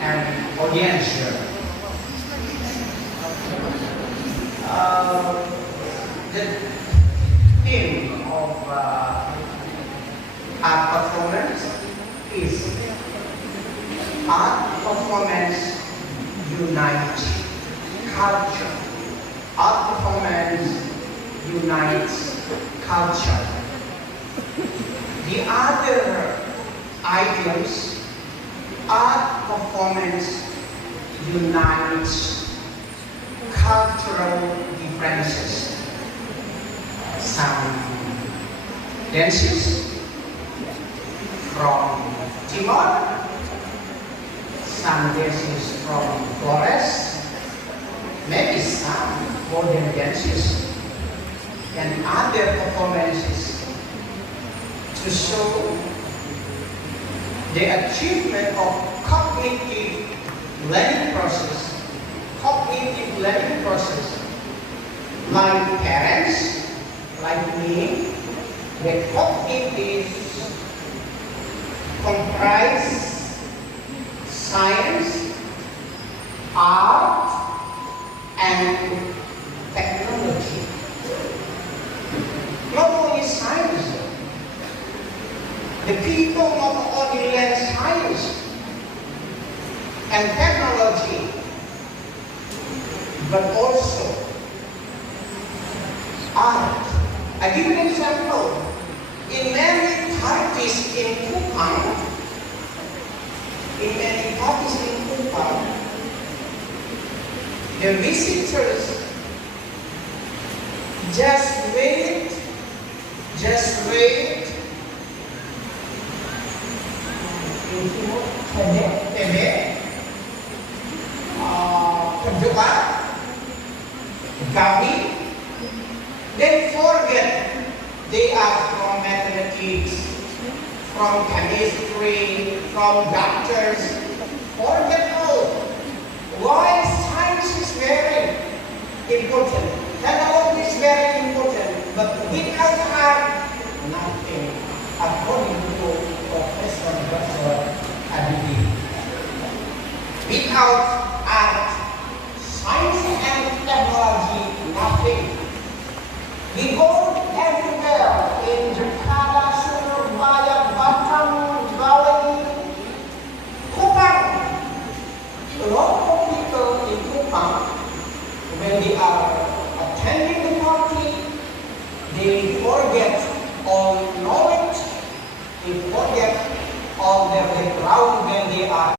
and audience here. The theme of art performance is art performance unites culture. Art performance unites culture. The other items, art performance unites cultural differences. Some dances from Timor, some dances from Flores, maybe some modern dances, and other performances to show the achievement of cognitive learning process. Cognitive learning process, like parents, like me, the cognitive comprise science, art, and technology. Not only science. The people not only learn science and technology, but also art. I give an example. In many parties in Kupang, the visitors just wait, penjual, gawi, they forget they are from mathematics, from chemistry, from doctors, forget all. Why science is very important, technology is very important, but without art, nothing, according to Professor Dr. Aditi. Without art, science and technology, nothing. We go everywhere in Jakarta, Surabaya, Batam, Bali, Kupang. A lot of people in Kupang, when they are attending the party, they forget all knowledge, they forget all their background when they are